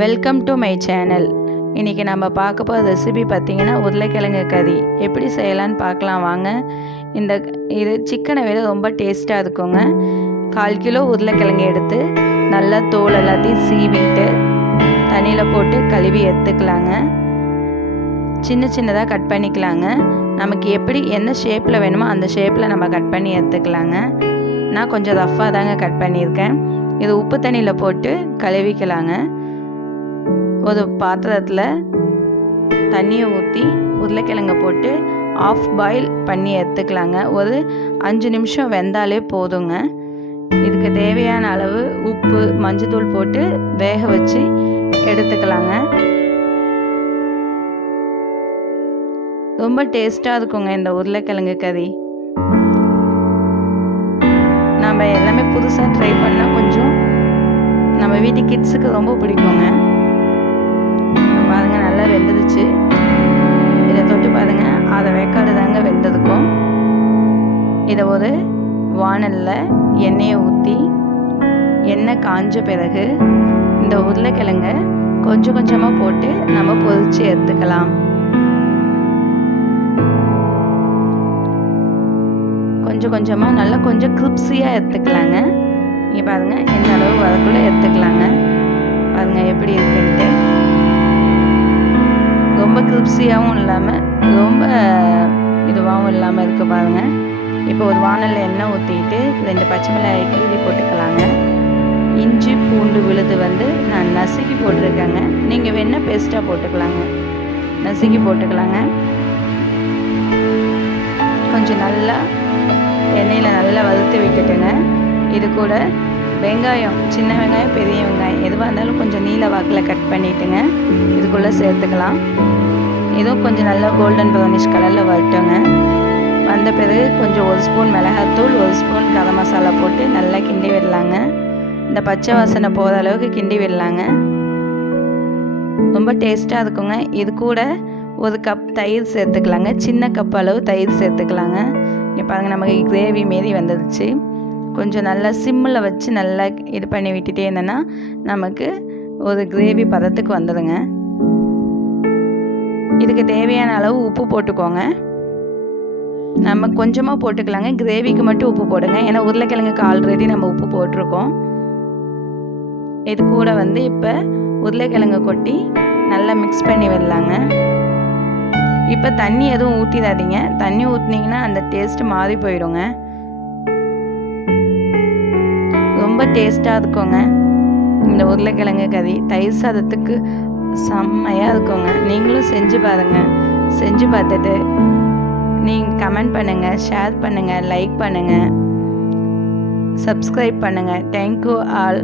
Welcome to my channel. இன்றைக்கி நம்ம பார்க்க போகிற ரெசிபி பார்த்திங்கன்னா உருளைக்கிழங்கு கறி எப்படி செய்யலான்னு பார்க்கலாம் வாங்க. இது சிக்கனை விட ரொம்ப டேஸ்ட்டாக இருக்குங்க. 1/4 கிலோ உருளைக்கிழங்கு எடுத்து நல்லா தோல் எல்லாத்தையும் சீவிட்டு தண்ணியில் போட்டு கழுவி எடுத்துக்கலாங்க. சின்ன சின்னதாக கட் பண்ணிக்கலாங்க. நமக்கு எப்படி என்ன ஷேப்பில் வேணுமோ அந்த ஷேப்பில் நம்ம கட் பண்ணி எடுத்துக்கலாங்க. நான் கொஞ்சம் ரஃப்பாக தாங்க கட் பண்ணியிருக்கேன். இது உப்பு தண்ணியில் போட்டு கழுவிக்கலாங்க. ஒரு பாத்திரத்தில் தண்ணியை ஊற்றி உருளைக்கிழங்க போட்டு ஆஃப் பாயில் பண்ணி எடுத்துக்கலாங்க. ஒரு 5 நிமிஷம் வெந்தாலே போதுங்க. இதுக்கு தேவையான அளவு உப்பு மஞ்சத்தூள் போட்டு வேக வச்சு எடுத்துக்கலாங்க. ரொம்ப டேஸ்ட்டாக இருக்குங்க இந்த உருளைக்கிழங்கு கறி. நம்ம எல்லாமே புதுசாக ட்ரை பண்ணால் கொஞ்சம் நம்ம வீட்டு கிட்ஸுக்கு ரொம்ப பிடிக்குங்க. பாருங்கள், நல்லா வெந்துடுச்சு. இதை தொட்டு பாருங்கள், அதை வேக்காடு தாங்க வெந்ததுக்கும். இதை ஒரு வாணலில் எண்ணெயை ஊற்றி எண்ணெய் காஞ்ச பிறகு இந்த உருளைக்கிழங்க கொஞ்சம் கொஞ்சமாக போட்டு நம்ம பொரிச்சு எடுத்துக்கலாம். கொஞ்சம் கொஞ்சமாக நல்லா கொஞ்சம் கிரிப்ஸியாக எடுத்துக்கலாங்க. இங்கே பாருங்கள், இந்த அளவு வரக்குள்ளே எடுத்துக்கலாங்க. பாருங்கள் எப்படி இருக்குன்ட்டு. ரொம்ப கிரிப்ஸியாகவும் இல்லாமல் ரொம்ப இதுவாகவும் இல்லாமல் இருக்குது பாருங்கள். இப்போ ஒரு வாணலில் எண்ணெய் ஊற்றிட்டு 2 பச்சை மிளகாய் கீறி போட்டுக்கலாங்க. இஞ்சி பூண்டு விழுது நான் நசுக்கி போட்டிருக்கேங்க. நீங்கள் வேணால் பேஸ்ட்டாக போட்டுக்கலாங்க. நசுக்கி போட்டுக்கலாங்க. கொஞ்சம் நல்லா எண்ணெயில் நல்லா வறுத்து விட்டுட்டுங்க. இது கூட வெங்காயம், சின்ன வெங்காயம் பெரிய வெங்காயம் எதுவாக இருந்தாலும் கொஞ்சம் நீல வாக்கில் கட் பண்ணிவிட்டுங்க இதுக்குள்ளே சேர்த்துக்கலாம். இதுவும் கொஞ்சம் நல்லா கோல்டன் ப்ரௌனிஷ் கலரில் வரட்டுங்க. வந்த பிறகு கொஞ்சம் 1 ஸ்பூன் மிளகாத்தூள், 1 ஸ்பூன் கரம் மசாலா போட்டு நல்லா கிண்டி விடலாங்க. இந்த பச்சை வாசனை போகிற அளவுக்கு கிண்டி விடலாங்க. ரொம்ப டேஸ்ட்டாக இருக்குங்க. இது கூட 1 கப் தயிர் சேர்த்துக்கலாங்க. சின்ன கப் அளவு தயிர் சேர்த்துக்கலாங்க. இங்கே பாருங்கள், நமக்கு கிரேவி மாரி வந்துடுச்சு. கொஞ்சம் நல்லா சிம்மில் வச்சு நல்லா இது பண்ணி விட்டுட்டே இருந்தேன்னா நமக்கு ஒரு கிரேவி பதத்துக்கு வந்துடுங்க. இதுக்கு தேவையான அளவு உப்பு போட்டுக்கோங்க. நம்ம கொஞ்சமாக போட்டுக்கலாங்க. கிரேவிக்கு மட்டும் உப்பு போடுங்க. ஏன்னா உருளைக்கிழங்குக்கு ஆல்ரெடி நம்ம உப்பு போட்டிருக்கோம். இது கூட இப்போ உருளைக்கிழங்கு கொட்டி நல்லா மிக்ஸ் பண்ணி விடலாங்க. இப்போ தண்ணி எதுவும் ஊற்றிடாதீங்க. தண்ணி ஊற்றினீங்கன்னா அந்த டேஸ்ட்டு மாறி போயிடுங்க. ரொம்ப டேஸ்ட்டாக இருக்குங்க இந்த உருளைக்கிழங்கு கறி. தயிர் சாதத்துக்கு செம்மையாக இருக்குங்க. நீங்களும் செஞ்சு பாருங்கள். செஞ்சு பார்த்துட்டு நீங்கள் கமெண்ட் பண்ணுங்கள், ஷேர் பண்ணுங்கள், லைக் பண்ணுங்கள், சப்ஸ்கிரைப் பண்ணுங்கள். Thank you all.